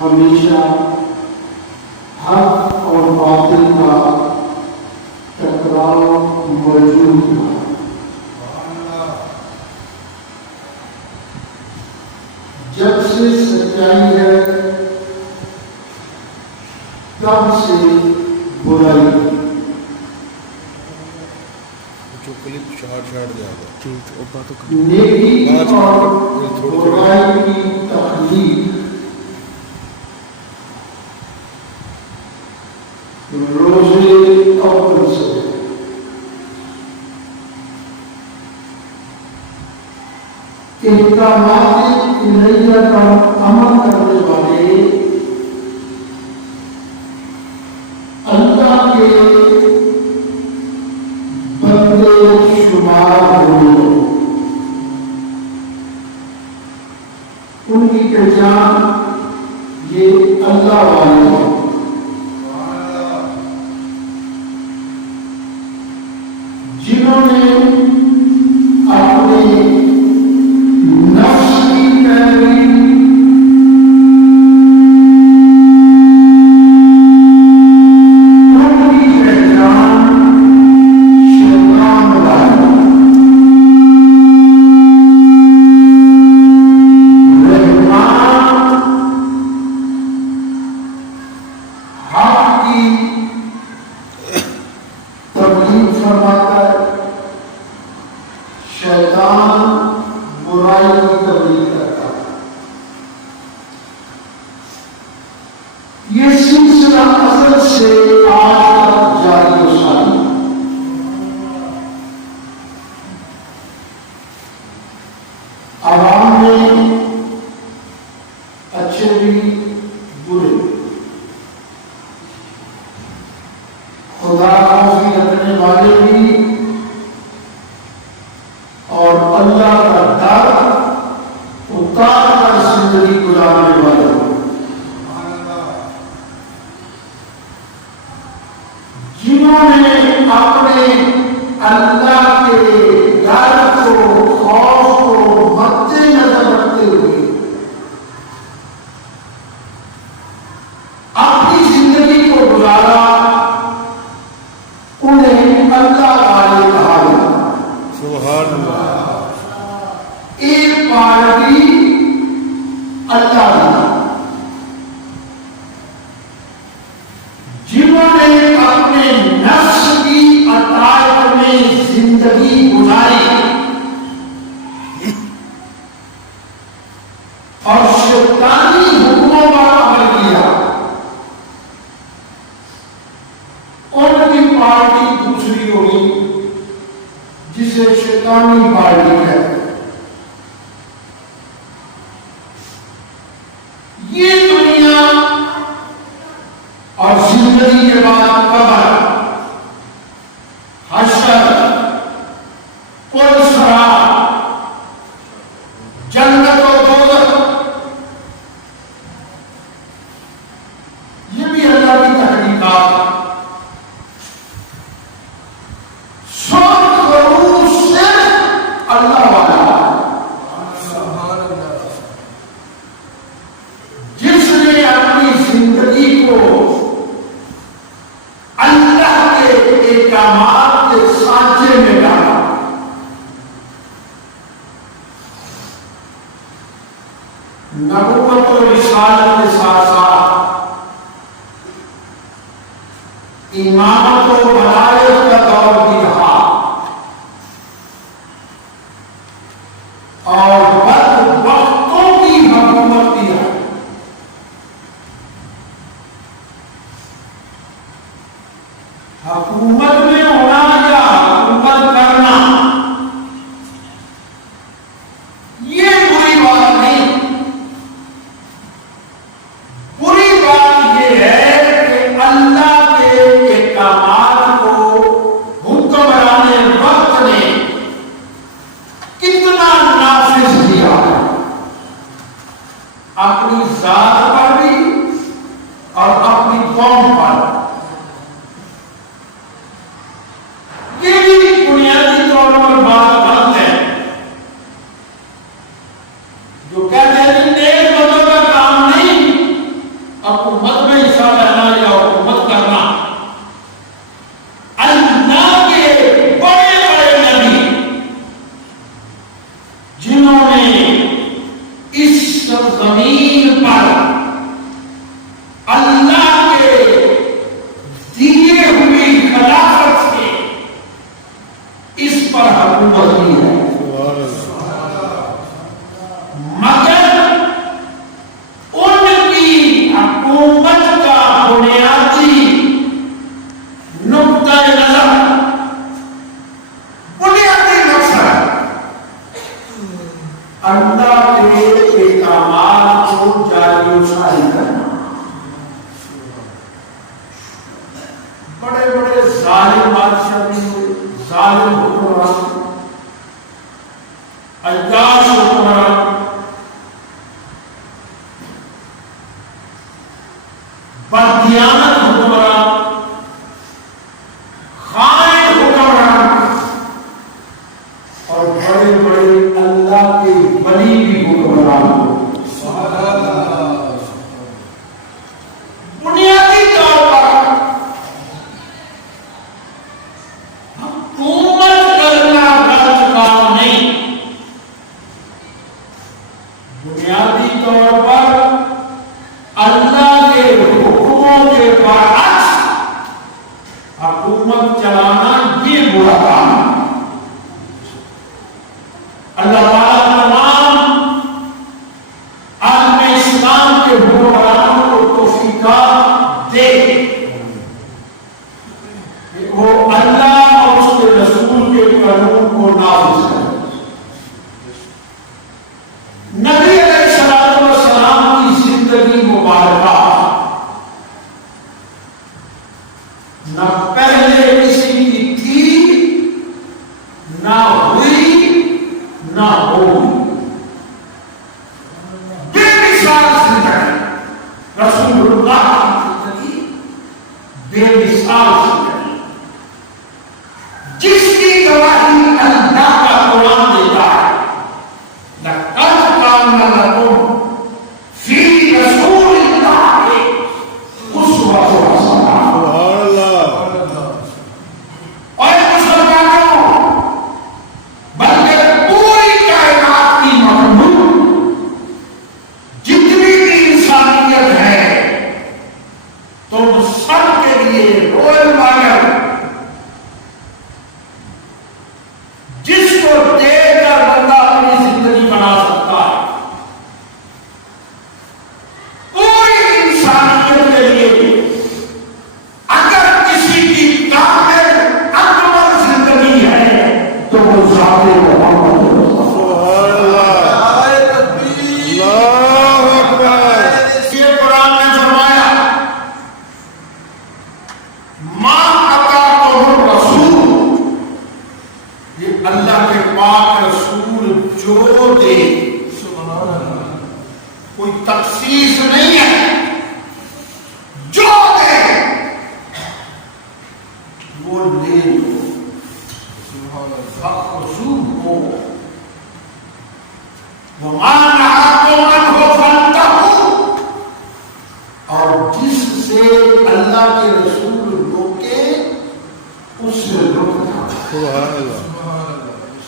ہمیشہ حق اور باطل کا ٹکراؤ موجود رہا۔ جب سے سچائی ہے تب سے برائی۔ نیکی اور برائی کی تخلیق روزے اول سے احکامات الہیہ پر عمل کرنے والے اللہ کے بندے شمار ہوئے، ان کی پہچان یہ اللہ والے ہیں۔ جنہوں نے اپنے نفس کی پیروی ان کی پہچان شیطان لائی۔ رحمان حق کی تبلیغ فرماتا ہے، شیطان برائی کی تبلیغ کرتا ہے۔ یہ سلسلہ اصل سے آج تک جاری و ساری۔ عوام میں اچھے بھی برے، خدا خوفی رکھنے والے بھی اور اللہ کا ڈر اتار کر زندگی گزارنے والے، جنہوں نے اپنے اللہ کے ڈر کو، خوف کو مد نظر رکھتے ہوئے اپنی زندگی کو گزارا، انہیں اللہ والے کہا گیا۔ سبحان اللہ۔ ایک پارٹی اللہ کی، جنہوں نے اپنے نفس کی اطاعت میں زندگی گزاری اور شیطانی حکموں پر عمل کیا، ان کی پارٹی دوسری ہوگی جسے شیطانی پارٹی ہے۔ یہ دنیا اور زندگی کے بعد قبر، حشر، پرسرات، جنت و دوزخ، یہ بھی اللہ کی تحقیقات۔ اللہ والا جس نے اپنی زندگی کو اللہ کے احکامات کے سانچے میں ڈالا، نبوت و رسالت کے ساتھ ساتھ امامت و ولایت کا دور بھی رہا، اور بد وقتوں کی حکومت بھی ہے۔ حکومت میں ہونا یا حکومت کرنا یہ بری بات نہیں، بری بات یہ ہے کہ اللہ کے احکامات کو حکمران وقت نے کتنا نافذ کیا ہے، اپنی ذات پر بھی اور اپنی قوم پر۔ یہ بھی بنیادی طور پر بات غلط ہے جو کہتے ہیں کہ نیک بندوں کا کام نہیں گساری کرنا. بڑے بڑے ظالم بادشاہ بھی ہوئے, ظالم حکمران, عیاش حکمران, بددیانت حکمران, خائن حکمران, اور بڑے بڑے اللہ کے ولی بھی حکمران ہوئے. بنیادی طور پر حکومت کرنا غلط کام نہیں, بنیادی طور پر اللہ کے حکموں کے برعکس حکومت چلانا یہ برا کام ہے. اللہ تعالیٰ تمام عالم اسلام کے حکمرانوں کو توفیقات دے کہ وہ اللہ اور اس کے رسول کے قانون کو نافذ کریں. نبی علیہ الصلوۃ والسلام کی زندگی مبارکہ نہ پہلے کسی کی تھی, نہ ہوئی, نہ ہوگی. بے مثال زندگی رسول اللہ کی زندگی, بے مثال زندگی جس کی گواہی اللہ کا قرآن دیتا ہے. لقد کان لکم فی رسول اللہ اسوۃ حسنہ. سبحان اللہ. اور مسلمانوں بلکہ پوری کائنات کی مخلوق جتنی بھی انسانیت ہے تم سب کے لیے رول ماڈل, جس کو دیکھ کر بندہ اپنی زندگی بنا سکتا ہے. پوری انسانیت کے لیے اگر کسی کی کامل اکمل زندگی ہے تو وہ ذات محمد سبحان اللہ. اللہ اکبر. یہ قرآن نے فرمایا ما آتاکم الرسول, یہ اللہ کے پاک رسول جو دے, کوئی تخصیص نہیں ہے, جو دے وہ لے لو, فخذوہ وما نہاکم عنہ فانتہوا, اور جس سے اللہ کے رسول روکے اس سے رکنا. سبحان اللہ.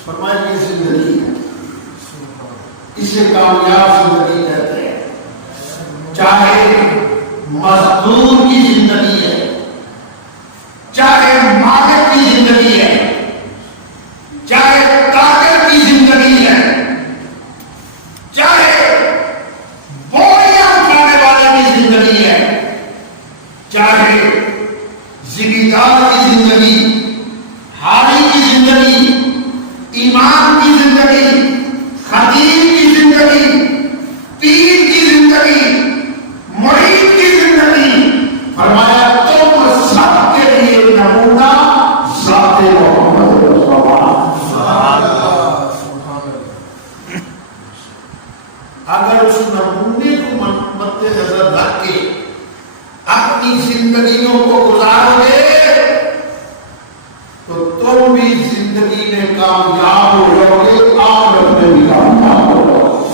فرمایا یہ زندگی ہے, اسے کامیاب زندگی کہتے ہیں. چاہے مزدور کی زندگی ہے, چاہے مالک کی زندگی ہے, چاہے تاجر کی زندگی ہے, چاہے بوریاں اٹھانے والے کی زندگی ہے, چاہے ذمہ کی زندگی, حاجی کی زندگی, امام کی زندگی, خطیب کی زندگی, پیر کی زندگی, مرید کی زندگی, فرمایا تم سب کے لیے نمونہ ذات محمد رسول اللہ. اگر اس نمونے کو مد نظر رکھ کے اپنی زندگیوں کو گزارو گے تو تم بھی زندگی میں کامیاب ہو جاؤ گے, آخرت میں بھی کامیاب ہو جاؤ گے.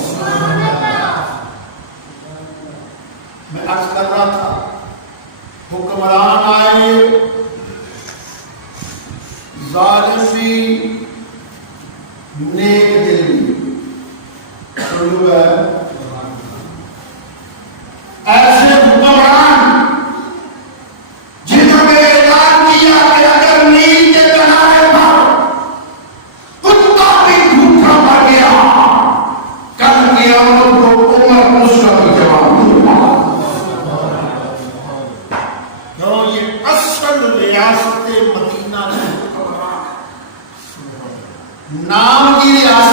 میں عرض کر رہا تھا حکمران آئے, ظالم بھی, نیک دل بھی, ایسے حکمران جنہوں نے اعلان کیا کہ اگر نیل کے کنارے پر کتا بھی بھوکا مر گیا کل قیامت کو عمر اس کا بھی جواب دے گا. کیوں یہ اصل ریاست مدینہ میں حکمران, نام کی ریاست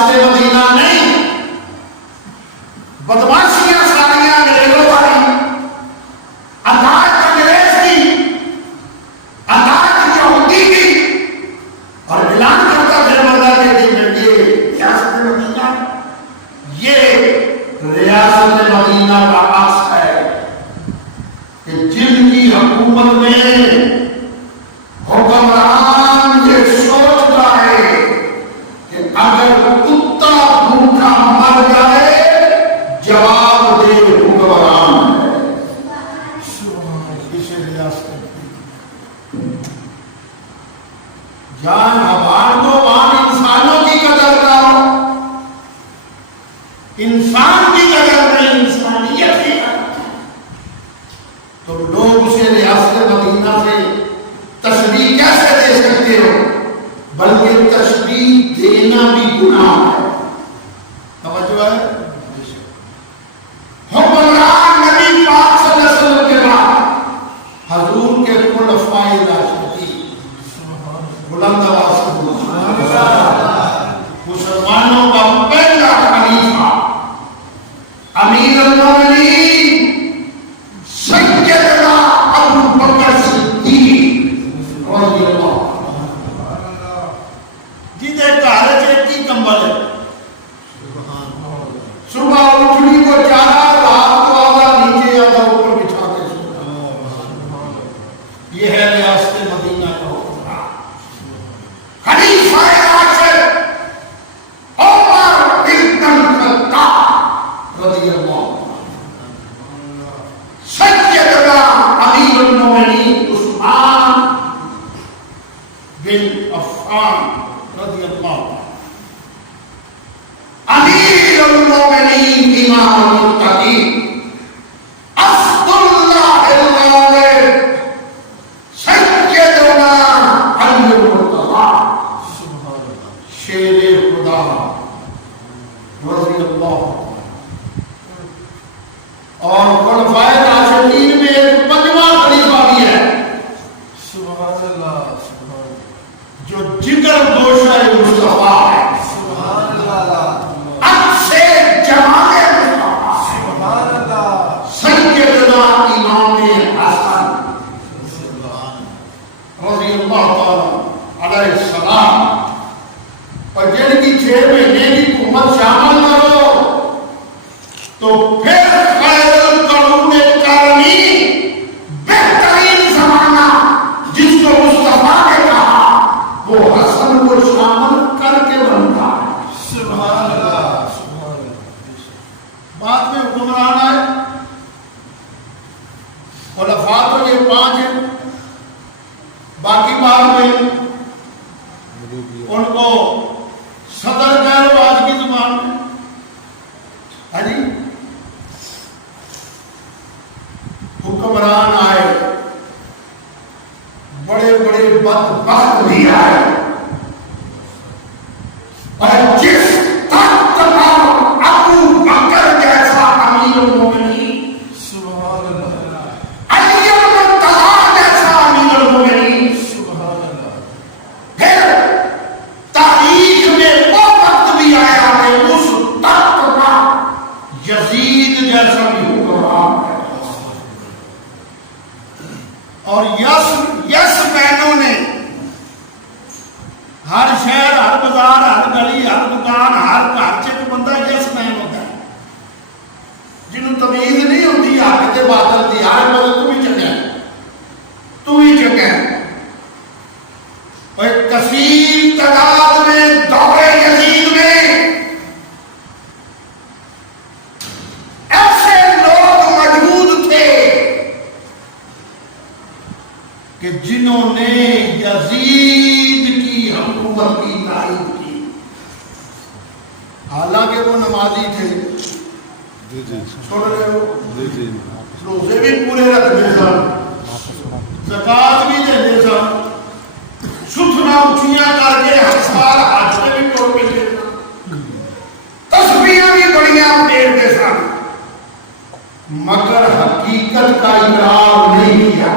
علیہ السلام اور جن کی 6 مہینے کی حکومت شامل کرو تو پھر خیر القرون قرنی بہترین زمانہ جس کو مصطفیٰ نے کہا وہ حسن کو شامل کر کے بنتا ہے. سبحان اللہ. بعد میں حکمران آئے خلفاء تو یہ 5 ہیں, باقی بعد میں ان کو صدر کہہ لو آج کی زبان میں. ہاں جی, حکمران آئے, بڑے بڑے بدبخت بھی آئے, اور جس تخت پر ابو بکر جیسا امیر المومنین, سبحان اللہ. علی المرتضی جیسا امیر المومنین, سبحان اللہ. پھر تاریخ میں وہ وقت بھی آیا کہ اس تخت پر یزید جیسا بھی حکمران ہے. اور یس مینوں نے ہر شہر, ہر بازار, ہر گلی, ہر دکان, ہر گھر چ ایک بندہ یس مین ہوتا ہے جنہوں تمیز نہیں ہوتی حق تے باطل دی. ہر بندہ تو ہی چنگا ہے, تو ہی چنگا ہے. اور ایک کثیر تعداد میں دور یزید میں ایسے لوگ موجود تھے کہ جنہوں نے یزید کی حکومت کی تعریف کی, حالانکہ وہ نمازی تھے, جی جی چھوڑ رہے ہو, جی جی روزے بھی پورے رکھتے سن, زکات بھی دیتے سن, ستنا اونچیاں کر کے ہر سال حج میں بھی ٹوٹ کے دیتے, تسبیحاں بھی بڑیاں پھیرتے سن, مگر حقیقت کا اقرار نہیں کیا.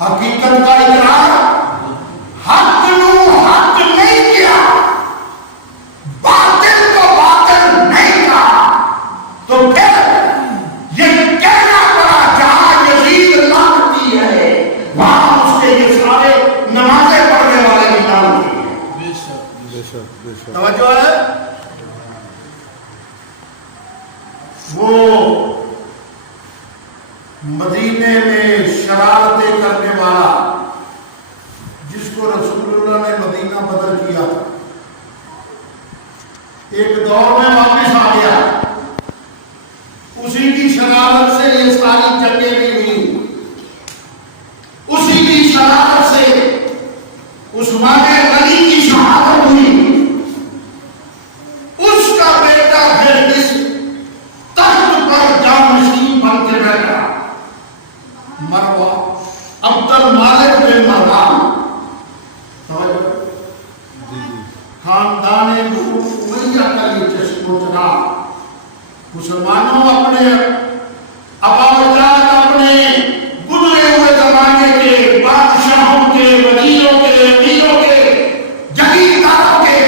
حقیقت کا اقرار, حق نو حق نہیں کیا, باطل کو باطل نہیں کہا. تو پھر یہ کہنا پڑا جہاں یزید لانتی ہے وہاں اس کے یہ سارے نمازیں پڑھنے والے بھی لانتی ہیں. بے شک. بے شک بے شک. توجہ ہے. وہ مدینے میں شرارتیں کرنے والا جس کو رسول اللہ نے مدینہ بدر کیا تھا, ایک دور میں واپس آ گیا, اسی کی شرارت سے یہ ساری جنگیں بھی ہوئی, اسی کی شرارت سے عثمان غنی کی شہادت ہوئی, اس کا بیٹا پھر اس تخت پر جانشین بن کے بیٹھا, مروا عبد المالک بن مروان. جی جی خاندان امیہ کا یہ چشم و چراغ. مسلمانوں اپنے اباء اپنے گزرے ہوئے زمانے کے بادشاہوں کے, وزیروں کے, امیروں کے, جگیرداروں کے,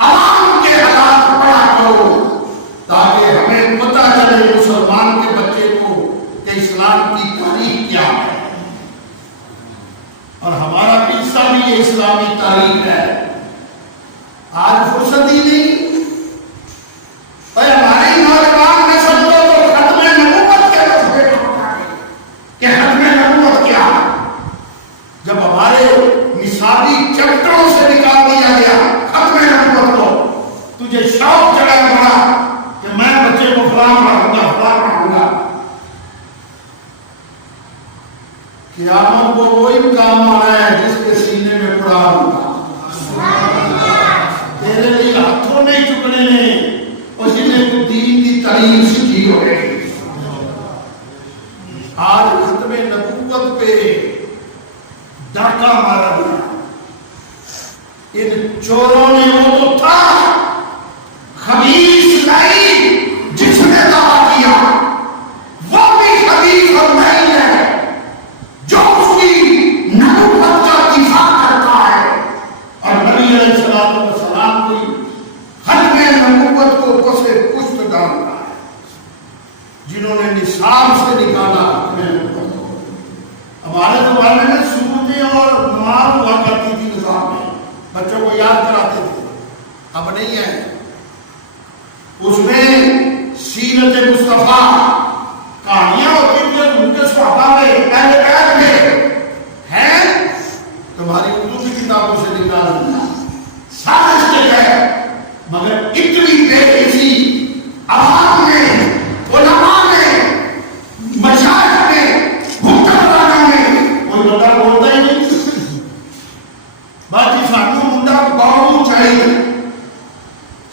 عوام کے حالات پڑھا کرو تاکہ ہمیں پتہ چلے مسلمان کے بچے کو کہ اسلام کی تاریخ کیا ہے. اور ہمارا قصہ بھی یہ اسلامی تاریخ ہے. آج فرصت ہی نہیں, ہماری نوجوان نسل کو تو ختم نبوت کے رستے کہ ختم نبوت کیا ہے. جب ہمارے نصابی چیپٹروں سے نکال دیا گیا ختم نبوت کو, تجھے شوق چڑھا پڑا کہ میں بچے کو فلاں پڑھوں گا, فلاں پڑھوں گا. قیامت کو وہی کام آنا ہے جس کے سینے میں قرآن ہوگا. تیرے لیے ہاتھوں نہیں چکنے نے, اور جنہیں کو دین کی تعلیم سیکھی ہو گئی. آج ختم نبوت پہ ڈاکہ مارا گیا. ان چوروں نے وہ تو تھا خبیث نہیں جس نے دعویٰ کیا, وہ بھی خبیث اور نہیں ہے جو اس کی نبوت کا دفاع کرتا ہے. اور نبی علیہ السلام کی ختم نبوت کو پسے پشت ڈالتا ہے. جنہوں نے نصاب سے نکالا ختم نبوت کو, ہمارے زمانے بچوں کو یاد کراتے تھے، اب نہیں ہے۔ اس میں سیرت مصطفیٰ کہانیاں ہوتی تھیں ان کے صحابہ میں اہل بیت میں ہیں، تمہاری اردو کی کتابوں سے نکال دیا سازش کے ہے، مگر اتنی بے حسی عوام میں، علماء میں، مشائخ میں، حکمرانوں میں کوئی بندہ بولتا ہی نہیں۔ باقی سانو منڈا باؤ چاہیے،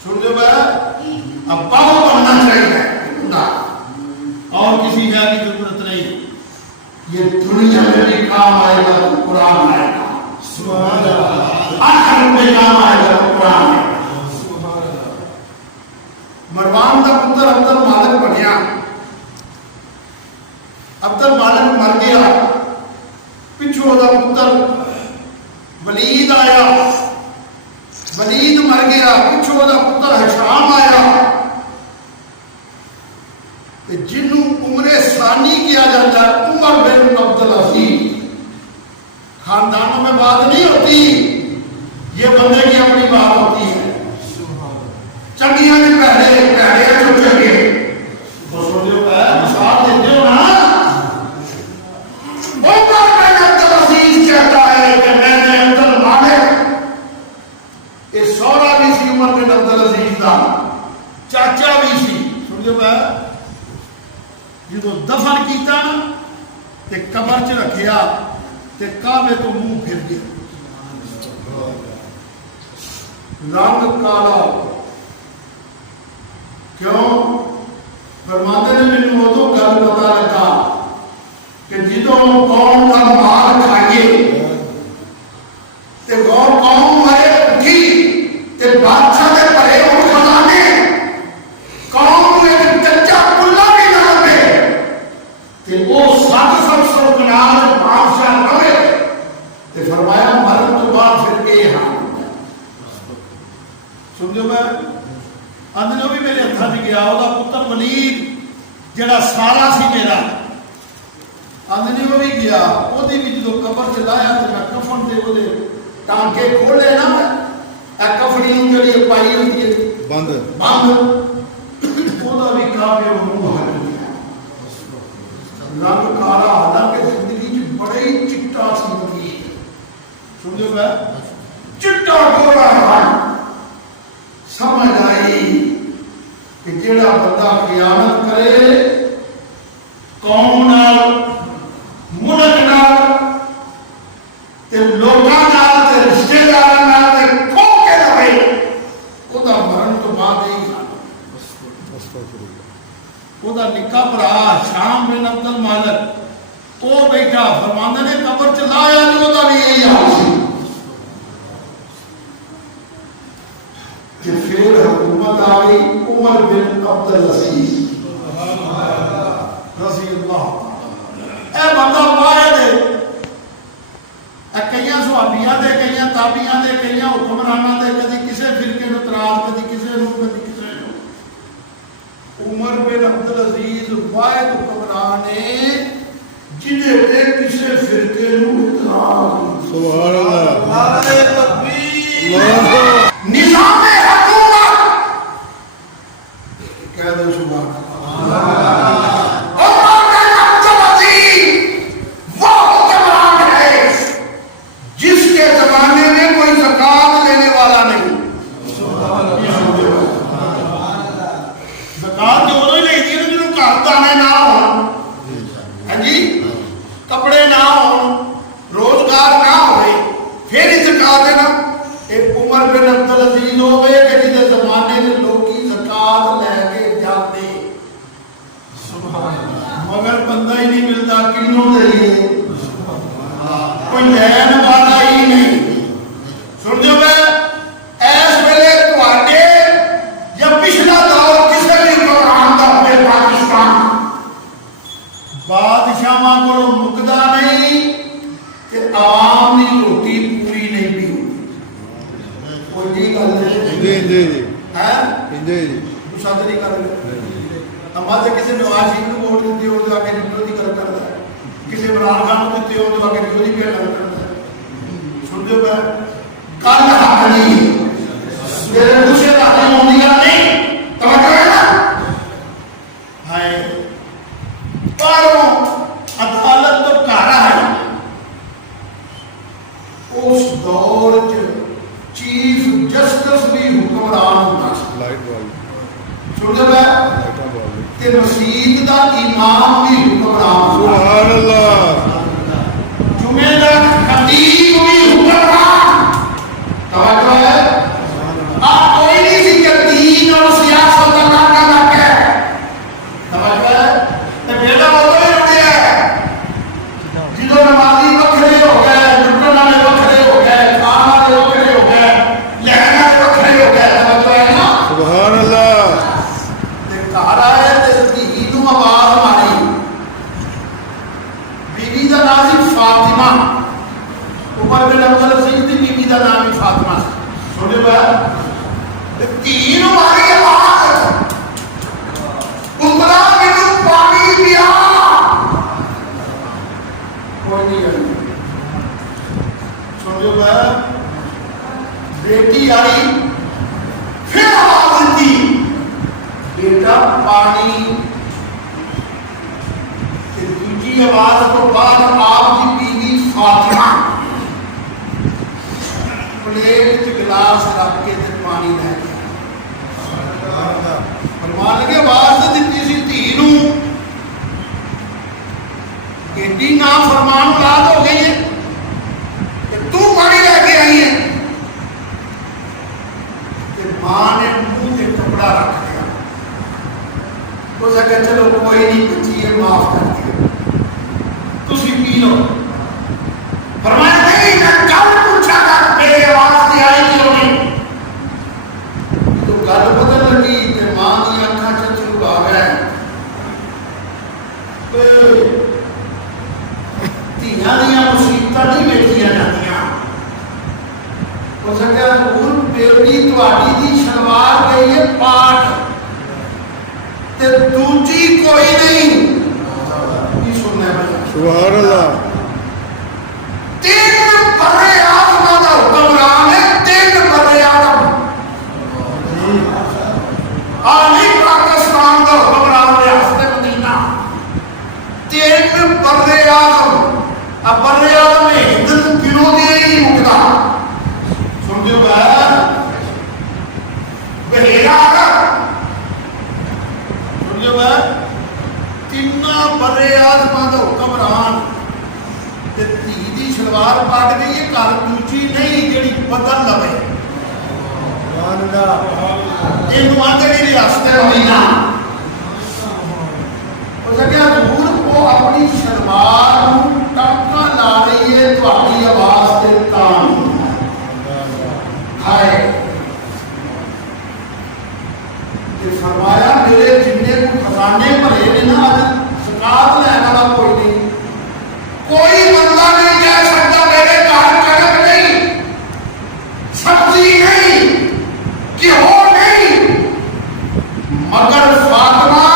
سن دو بھائی، اب باؤ بننا چاہیے منڈا، اور کسی جگہ کی ضرورت نہیں۔ یہ دنیا میں بھی کام آئے گا تو قرآن آئے گا، سبحان اللہ، آخر میں کام آئے گا تو قرآن آئے گا۔ سبحان اللہ۔ مروان کا پتر عبد المالک بنیا، عبد المالک مر گیا، پچھو دا پتر ولید آیا، ولید مر گیا، پچھو دا پتر ہشام آیا، جنوں عمر ثانی کیا جاتا ہے عمر بن عبدالعزیز۔ خاندانوں میں بات نہیں ہوتی، یہ بندے کی اپنی بات ہوتی ہے۔ چنگیاں نے پہلے جو چنگے وہ سنو مثال دیتے ہو نا، عمر بن عبدالعزیز کہتا ہے کہ میں نے عبد المالک، یہ سورا بھی سی عمر بن عبدالعزیز دا، چاچا بھی سی، سنو جدو دفن کیتا نا تے قبر چ رکھیا تے کعبے تو منہ پھر گیا، رنگ کالا، کیوں؟ فرماتے نے مجھے وہ تو گل پتا لگا کہ جدو قوم کا مال کھائیے تے وہ قوم مرے اٹھی تے بادشاہ دے پرے اٹھ خزانے، قوم میں کچا کلا بھی نہ لگے تے وہ 700 کنال بادشاہ رہے تے فرمایا مرن تو بعد پھر کے حال ہوگا۔ سمجھو میں اندنو بھی میرے ہتھا بھی گیا، وہ پتر ولید جڑا سارا سی میرا، اندنو بھی گیا، وہ بھی جدو قبر چلایا تو میں کفن دے وہ دے ٹانکے کھولے نا، اے کفنی جڑی پائی ہوتی ہے بند وہ بھی کعبے منہ ہٹ گیا، رنگ کالا، حالانکہ زندگی چ بڑے ہی چٹا سی ہوئی، سمجھو میں چٹا گورا رنگ، سمجھ آئی کہ جڑا بندہ خیانت کرے قوم نال، ملک نال تے لوکاں نال تے رشتے داراں نال تے کھو کے رہے، او دا مرن تو بعد ہی او دا نکا بھرا شام بن عبد المالک او بیٹھا، فرماندے نے قبر چ لایا تے او دا بھی یہی حال سی کہ پھر حکومت آئی عمر بن عبدالعزیز رضی اللہ، اے بندہ پائے دے، اے کئیاں صحابیاں دے، کئیاں تابعیاں دے، کئیاں حکمراناں دے، کدی کسے فرقے نو اعتراض، کدی کسے نو، کدی کسے نو۔ عمر بن عبدالعزیز واحد حکمران ہے جنہیں تے کسے فرقے نو اعتراض۔ سبحان اللہ، نعرہ تکبیر، نظام حکومت کہہ دو سبحان اللہ۔ عمر بن عبدالعزیز وہ حکمران ہے جس کے زمانے میں کوئی زکوٰۃ لینے والا نہیں، زکوٰۃ جو نہیں لے دی جنہوں گھر دانے نہ ہو، ہاں جی کپڑے نہ ہو، روزگار نہ ہوئے، پھر ہی زکوٰۃ دینا۔ ایک عمر بن عبدالعزیز ہوئے کہ جنہیں زمانے میں لوگی زکوٰۃ لے کے جاتے، مگر بندہ ہی نہیں ملتا، کنوں دے لیے کوئی لین والا ہی نہیں۔ سن جو میں ایس ویلے تواڈے یا پچھلا دور کسے بھی قرآن دا ہوئے پاکستان بادشاہاں کو مقدہ نہیں کہ عوام کی روٹی پوری نہیں بھی ہوتی، کوئی نہیں کر جی لے جی جی ہے جی جی دوسرا نہیں کر لے۔ ہمارے کسی نواز شریف کو ووٹ دیتے ہو تو آ کے ڈپٹو کی گل کرتا ہے، کسی عمران خان کو دیتے ہو تو آ کے ڈپٹو کی گل کرتا ہے۔ سن دو میں اللہ نہیں میرے دوسرے باتیں ہوندیاں نہیں توجہ ہے نا ہے پاروں عدالت تو کارا ہے اس دور چیف جسٹس بھی حکمران ہوتا ہے لائٹ والی چھوٹے بھائی لائٹاں والی کہ مسجد دا امام بھی حکمران ہوتا ہے سبحان اللہ جمعہ دا خطیب بھی حکمران توجہ ہے آپ کوئی نہیں سی کہ دین اور سیاست کا ناکہ ناکہ ہے توجہ ہے تو بیٹا وہ تو ہی رکھتے ہیں جدو نمازی وکھرے ہو گئے جھٹن والے وکھرے ہو گئے کام والے وکھرے ہو گئے لہن والے وکھرے ہو گئے توجہ ہے نا سبحان اللہ گھر آئے تے دھی نو آواز ماری بیوی دا نام سی فاطمہ عمر بن عبد العزیز دی بیوی دا نام ہی فاطمہ سنے بھائی دھی نو ماری آواز اکلا مینوں پانی پیا کوئی نہیں گئی سمجھو بھائی بیٹی آئی پھر آواز دی بیٹا پانی دوسری آواز تو بعد آپ کی بیوی فاطمہ پلیٹ گلاس رکھ کے پانی لے گیا فرمان لگے آواز تو دیتی سی دھی نو ایڈی نام فرمان اولاد ہو گئی ہے کہ تو پانی لے کے آئی ہے کہ ماں نے منہ سے کپڑا رکھ دیا اس نے کہا چلو کوئی نہیں بچی ہے معاف کر دیا تسی پی لو فرمایا نہیں میں کل پوچھا تھا میرے آواز سے آئی کیوں نہیں تو گل بدل لگی کہ ماں کی آنکھاں چچرو آ گئے دھیاں دیاں مصیبتاں نہیں ویکھیاں جاندیاں اس نے کہا حضور بیٹی تہاڈی دی شلوار گئی ہے پاٹ تے دوجی کوئی نہیں یہ سننا ہے سبحان اللہ تین برے آدم دا حکمران ہے تین برے آدم آلی پاکستان دا حکمران ریاست مدینہ تین برے آدم اب برے آدم میں ہندن گنو دے ہی مکتا سمجھو بھائی بہیرہ آدم تینا برے آدم دا حکمران تے دھی دی شلوار پاٹ گئی ہے کل دوجی نہیں جڑی بدل لوے یہ آتے نہیں ریاست مدینہ اس نے کہا حضور وہ اپنی شلوار ٹانکا لا رہی ہے تہاڈی آواز تے کان ہائے فرمایا میرے جننے کو خزانے بھرے نے نا زکات لینے والا کوئی نہیں کوئی بندہ نہیں کہہ سکتا میرے گھر کڑک نہیں سبزی نہیں گیہوں نہیں مگر فاطمہ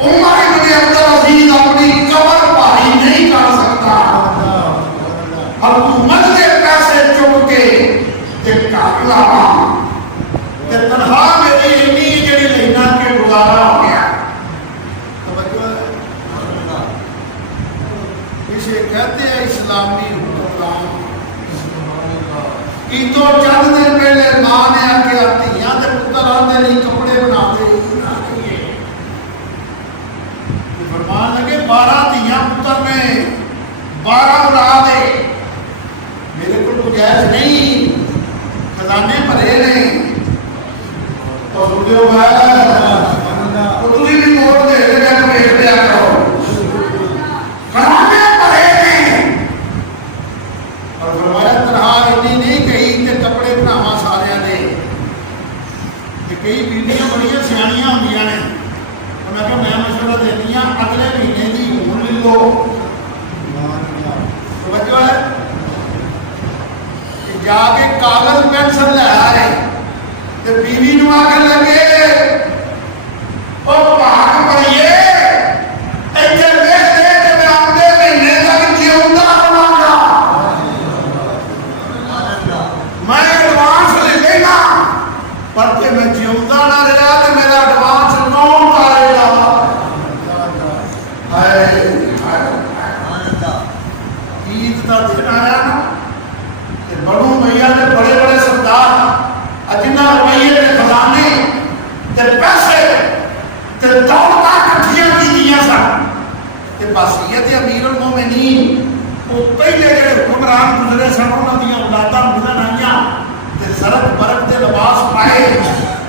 عمر بن عبد العزیز اپنی قبر بھاری نہیں کر سکتا حکومت کے پیسے چک کے گھر لاواں کہ تنہا میری اینی جڑی لینا کے گزارا ہو گیا اسے کہتے ہیں اسلامی حکمران کی تو چند دن پہلے ماں نے آ کے دھیاں تے پتر آندے نہیں کپڑے بنا دے فرمان لگے 12 دھیاں پتر نے 12 بنا دے میرے کو گنجائش نہیں خزانے بھرے نے تو سنو تو تسی بھی موڑ دے دے میں ویکھ لیا کرو خزانے بھرے نے اور فرمایا تنہا اتنی نہیں کہی کہ کپڑے بناواں سارے نے کہ کئی بیویاں بڑی سیاںیاں ہوندیاں نے میں کہ میں مشورہ دینی ہاں اگلے مہینے دی ہون لے لو توجہ ہے کہ جا کے کاغذ پینسل لے آ رہے تے بیوی نو آ کے لگے او پاک بھائیے ایتھے دیکھ دے کہ میں اگلے مہینے تک جیوندا رہاں گا عباسیت امیر المومنین وہ پہلے جڑے حکمران گزرے سن انہاں دیاں اولاداں ملن آئیاں تے زرق برق دے لباس پائے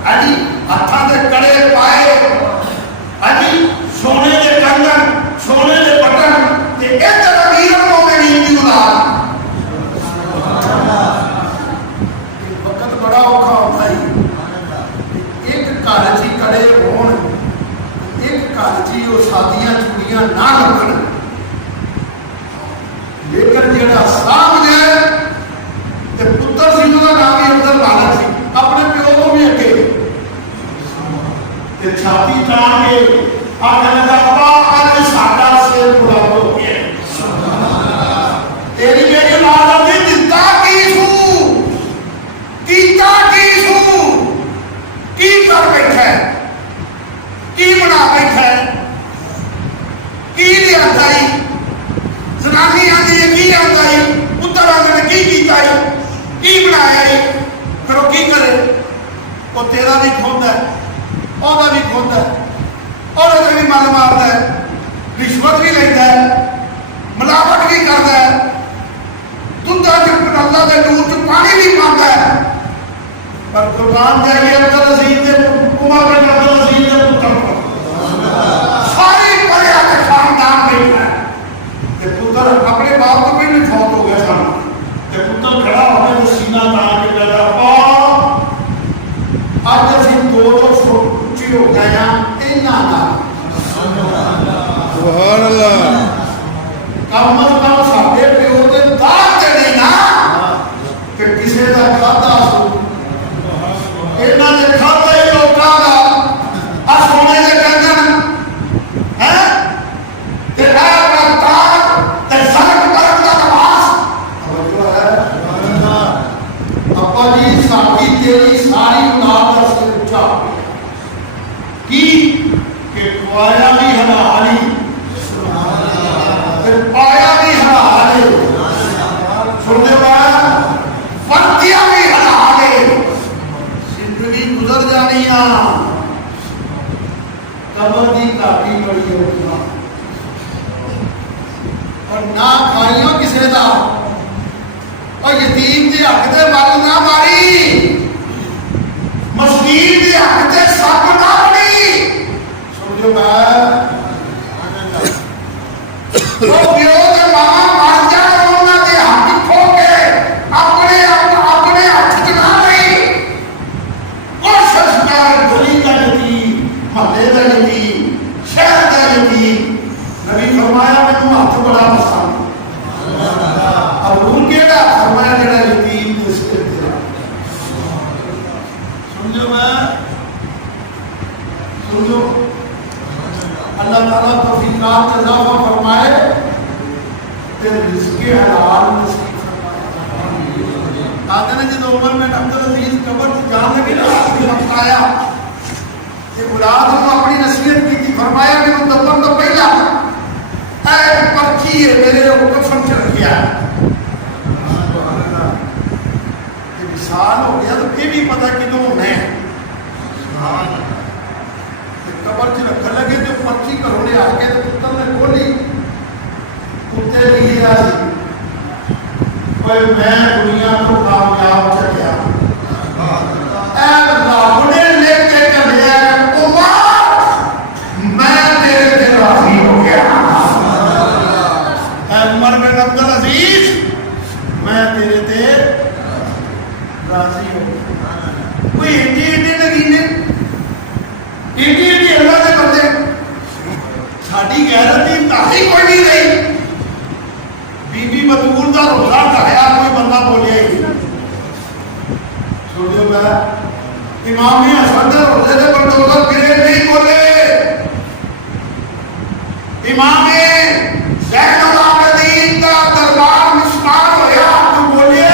علی ہتھاں دے کڑے پائے علی سونے دے کنگن سونے دے بٹن تے ادھر امیر المومنین دی اولاد وقت بڑا اوکھا ہوتا ہے ایک گھر چ کڑے ہون ایک گھر چ وہ شادیاں چوڑیاں نہ لگن لیکن جڑا سامنے تے پتر سی انہاں دا نام ہی افضل مالک سی اپنے پیو کو بھی اگے تے چھاتی تان کے آکھن دا پاک اج ساڈا سر پورا ہو گیا تیری میری اولاد نے دتا کی سو کیتا کی سو کی کر بیٹھا ہے کی بنا بیٹھا ہے کی لیا گئی زنانی آتی ہے کی آتا ہے پتر آتے نے کی کیتا ہے کی بنایا ہے پھر وہ کی کرے وہ تیرا بھی کھوندا ہے وہ بھی کھوندا ہے اور وہ بھی مال مارتا ہے رشوت بھی لیتا ہے ملاوٹ بھی کرتا ہے دودھا چ اللہ کے نور چ پانی بھی پاتا ہے پر قربان جائیے عبد العزیز دے عمر بن عبد العزیز دے پتر ساری پریا کے خاندان بیٹھا ہے تے پتر اپنے باپ تو پہلے فوت ہو گیا سن تے پتر کھڑا ہو کے سینہ تان کے کہتا ابا اج اسی 2-2 فٹ اونچے ہو گئے ہیں انہاں نال سبحان اللہ کم از کم ساڈے پیو دے داغ تے نہیں نا کہ کسے دا کھادا سو انہاں نے کھادا ہی لوکاں دا آ سونے دے کنگن ہیں تے اے اپنا تاج تے زرق برق دا لباس توجہ ہے ابا جی ساڈی تیری ساری اولاد دا سر اونچا کی کہ پایا بھی حلالی پایا بھی حلالی سنتے پایا ورتیا بھی حلالی زندگی گزر جانی قبر دی کاٹی بڑی ہوتی اور نہ کھائیوں کسے دا اور یتیم دی حق دے بل نہ ماری مسکین دی حق دے سب نہ بڑی سنتے پایا وہ پیو دے ماں مر جان انہاں دے حق کھو کے اپنے ہاتھ چ نہ لئی کوشش کر گلی کا یتیم محلے کا یتیم شہر کا یتیم نبی فرمایا مینوں ہاتھ بڑا پسند اب ان کیڑا فرمایا جڑا یتیم دے سر تے سمجھو میں سمجھو اللہ تعالیٰ توفیقات اضافہ فرمائے تے رزق حلال نصیب فرمائے آتے نے جب عمر میں عبد العزیز قبر سے جان لگے نا وقت آیا کہ اولاد ہم اپنی نصیحت کی تھی فرمایا کہ وہ دفن تو پہلا اے پرچی ہے میرے کفن چ رکھیا یہ مثال ہو گیا تو یہ بھی پتہ کدوں ہونا ہے قبر چ رکھن لگے جو پرچی گھروں نے آ کے پتر نے کھولی اتنے لکھا کوئی میں دنیا کو کامیاب چلیا رب نے لکھ کے چلیا میں تیرے تے راضی ہو گیا عمر بن عبد العزیز میں تیرے تے راضی ہو گیا کوئی ایڈی لگی نے ایڈی اللہ دے بندے ساڈی غیرت دی انتہائی کوئی نہیں رہی بی بی بطول دا روزہ ڈھایا کوئی بندہ بولیا ہی سنو میں امام حسن دے روزے دے بلڈوزر پھرے نہیں بولے امام زین العابدین دا دربار مسمار ہویا تو بولے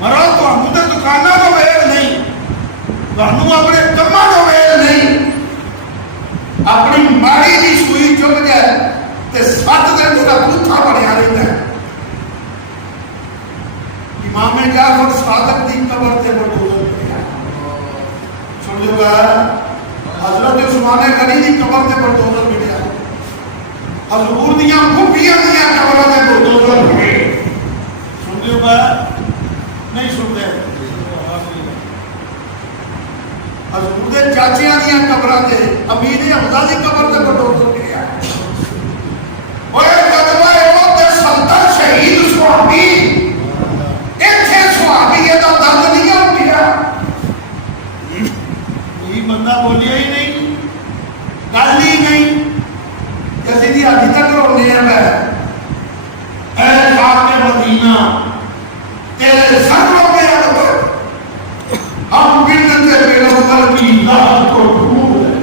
مرو تو ہم تے دکاناں تو ویل نہیں تانوں اپنے کماں تو ویل نہیں اپنی ماڑی دی سوئی چپ گئے تے سات دن تیرا بوتھا بڑھیا رہتا ہے امام جعفر صادق دی قبر تے بلڈوزر پھریا سمجھو گا حضرت عثمان غنی دی قبر تے بلڈوزر پھریا حضور دیاں پھوپھیاں دیاں قبراں تے بزرگ ہوئے سن دیو بات نہیں سنتے حضور دے چاچیاں دیاں قبراں تے امیر حمزہ دی قبر تے بزرگ گیا اوے قدمہ او تے 70 شہید صحابی ایتھے صحابی دا درد نہیں ہویا کوئی بندہ بولیا ہی نہیں گل ہی نہیں کسی دی ابھی تک رونے ہیں میں اے خاک مدینہ تیرے سروں میں عدد ہم بلند پیغمبر کی ذات کو ڈھونڈ ہیں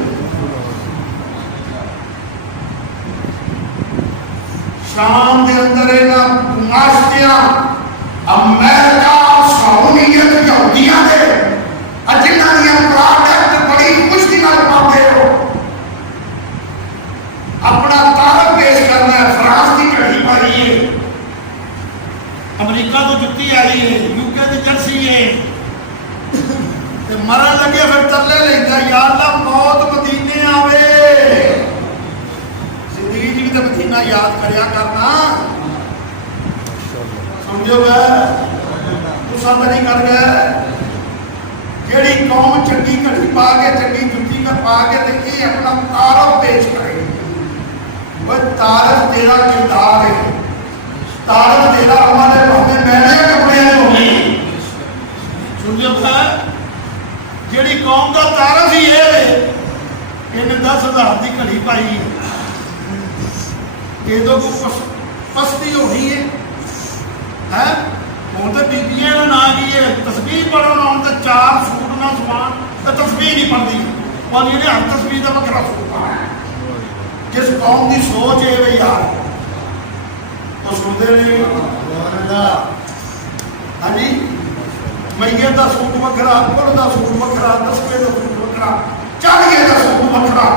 شام دے اندر اینا معاشتیاں امریکہ سعودیت یہودیاں دے اجنہ دیا پراڈکٹ بڑی خوشی نال پاتے ہو اپنا تعارف پیش کرنا ہے فرانس کی گھڑی پائی ہے امریکہ تو جتی آئی ہے یوکے کی جرسی ہے مرن لگے پھر تلے لیتا یا اللہ موت مدینے آوے زندگی جی بھی تو مدینہ یاد کریا کرنا سمجھو گئے تو سمجھ کر گئے جیڑی قوم چنگی گھڑی پا کے چنگی جتی کر پا کے دیکھی اپنا تعارف پیش کرے وہ تعارف تیرا کردار ہے تعارف تیرا ہمارے بہنے مہنے کپڑے ہونے سمجھو گئے جیڑی قوم کا تعارف ہی ہے انہیں 10,000 دی گھڑی پائی یہ تو پستی ہونی ہے ہوں تو بیبیاں نہ کی ہے تسبیح پڑھنا ہوں تو 4 سوٹ نہ سمان تو تسبیح نہیں پڑھتی اور یہ ہر تسبیح کا وکرا سوٹ ہے جس قوم کی سوچ ہے وہ یار وہ سنتے نہیں ہاں جی میت کا سوٹ وکرا پل کا سوٹ وکرا تسبیح کا سوٹ وکرا چالیے کا سوٹ وکرا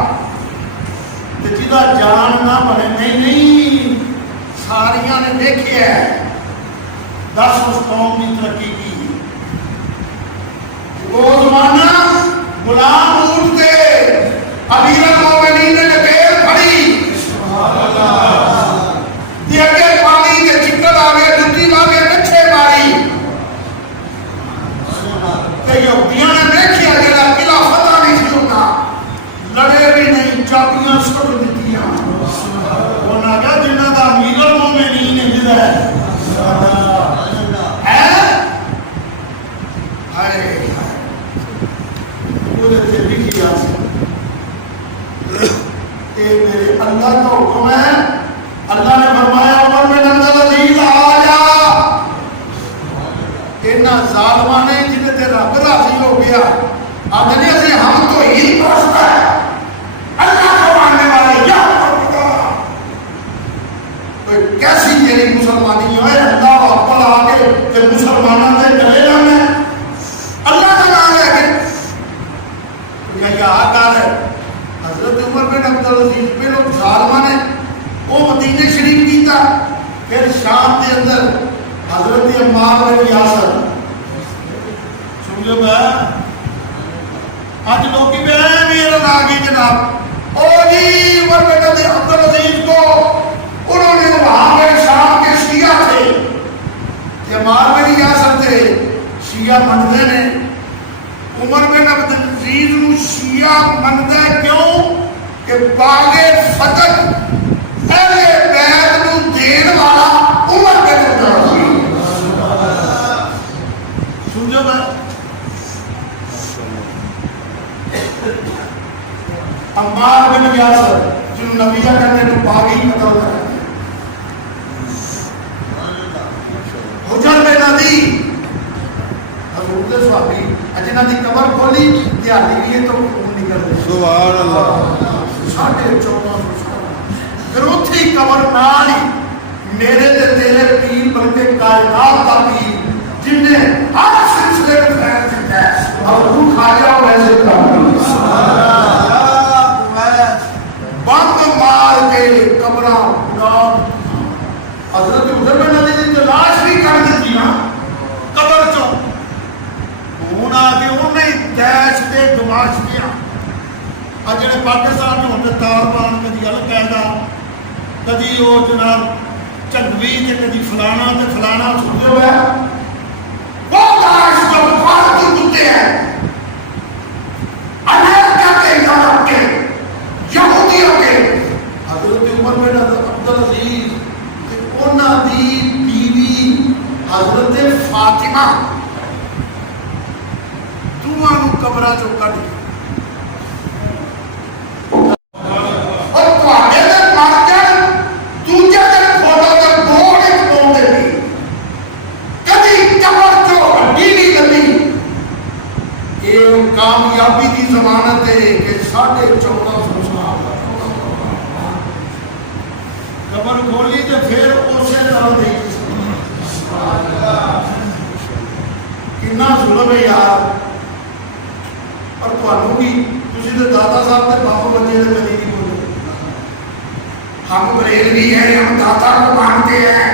جا جان نہ بنے نہیں ساریاں نے دیکھے ہے 10 اس قوم کی ترقی کی وہ زمانہ غلام اٹھتے امیر المومنین نے لکیر پڑی دے اگے پانی دے چکر آگے جتی لاگے نچھے ماری تے یہودیاں نے دیکھیا جڑا قلعہ فتح نہیں سی ہوتا لڑے بھی نہیں چابیاں سٹ دتیاں انہاں کہا جنہاں دا امیر المومنین جدا ہے اللہ کا حکم ہے اللہ نے فرمایا عمر بن عبدالعزیز آ جا انہاں ظالماں نے جنہیں تے رب راضی ہو گیا آدھنے سے ہم تو ہی پرستا ہے اللہ کو ماننے والے یا کیسی تیری مسلمانی ہوئے اللہ اکبر آگے کہ مسلمانوں سے چلے جانے اللہ کا نام ہے کہ کیا آکار ہے حضرت عمر بن عبدالعزیز پہ لوگ ظالمہ نے وہ مدینہ شریف کی تھا پھر شام کے اندر حضرت عمار بن یاسر سمجھو گا آج لوگ کی بہن میرا ناگی جناب او جی عمر بن عبدالعزیز کو انہوں نے وہاں پہ شام کے شیعہ تھے عمار بن یاسر تھے شیعہ منتے نے عمر بن عبدالعزیز نو شیعہ منتا ہے کیوں کہ باغ فتح اہل بیت نو دین والا عمر بن عبدالعزیز سمجھو بات عمار بن یاسر جن نبیہ کرنے تو باغی قتل ہے حجر بن عدی حضور دے صحابی اجنہ دی قبر کھولی دیہاتی لیے تو خون نکل گئے سبحان اللہ 1450 پھر اتھی قبر نال ہی میرے تے تیرے پیر بلکہ کائنات کا پیر جن نے ہر سلسلے میں خیر دیتا ہے اور تو خواجہ ویسے بند مار کے قبراں حضرت عمر بن عبدالعزیز کی لاش بھی کر دیتی نا قبر چوں ہوں آگے انہیں دیش دے دماش دیا اور جڑے پاکستان میں ہوتے طالبان کدی القاعدہ کدی وہ جناب چنگوی تے کدی فلانا تے فلانا سنتے ہوئے وہ داعش کو فارغ کتے ہیں امریکہ کے یورپ کے یہودیوں کے حضرت عمر بن عبدالعزیز انہاں دی بیوی حضرت فاطمہ دوواں نوں قبراں چوں کڈ کے اور تواڈے دے مر جان دوجے دن فوٹو تے بورڈ وچ پاؤندے نہیں کدی قبر چوں ہڈی نہیں لبھی یہ کامیابی کی ضمانت ہے کہ 1450 سال قبر کھولی تے پھر اسی طرح دی کتنا ظلم ہے یار اور تھانوں بھی تسی تے داتا صاحب تے باپ بچے تے کدی نہیں بولے ہم بریلوی ہیں ہم داتا کو مانتے ہیں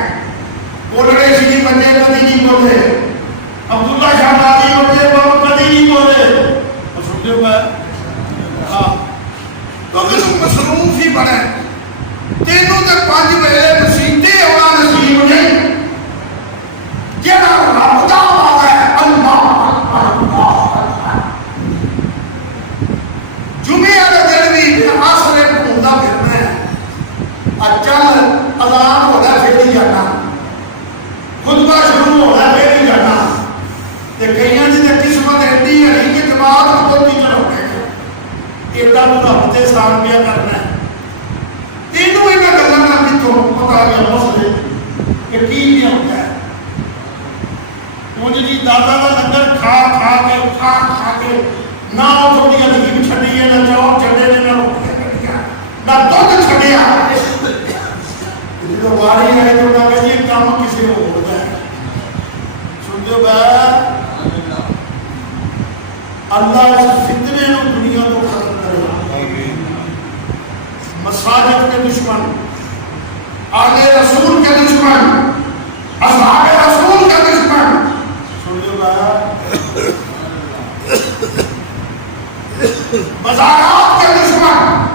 بولنے سی بچے کدی نہیں بولے عبداللہ شاہ بازی بچے باپ کدی نہیں بولے اور سنتے ہوئے ہاں تو پھر مصروف ہی بنے تینوں تے 5 ویلے مسیتے ہونا نصیب نہیں جڑا رب دا وعدہ ہے اللہ جمعے والے دن بھی آسرے گھومدا پھرنا ہے چل اذان ہو رہا پھر ہی جانا خطبہ شروع ہو رہا پھر ہی جانا تے کئیاں دی تے قسمت ایڈی ہے کہ جماعت کو نہیں چلاوے گا ایڈا تو رب تے سال پیا کرنا ہے تینوں انہاں گلاں نال کتوں پتا گیا مسئلے کہ کی نہیں ہوتا ہے مجھے جی دادا کا لنگر کھا کے نہ تھوڑی عظیم چھڑی ہے نہ چور چھڑے نے نہ روٹیاں کٹیاں نہ دودھ چھڑیا جب واری آئے تو نہ کہ یہ کام کسی کو ہوتا ہے سن جو اللہ اس فتنے کو دنیا کو ختم کرے مساجد کے دشمن آل رسول کے دشمن اصحاب رسول کے دشمن بازارات کے دشمن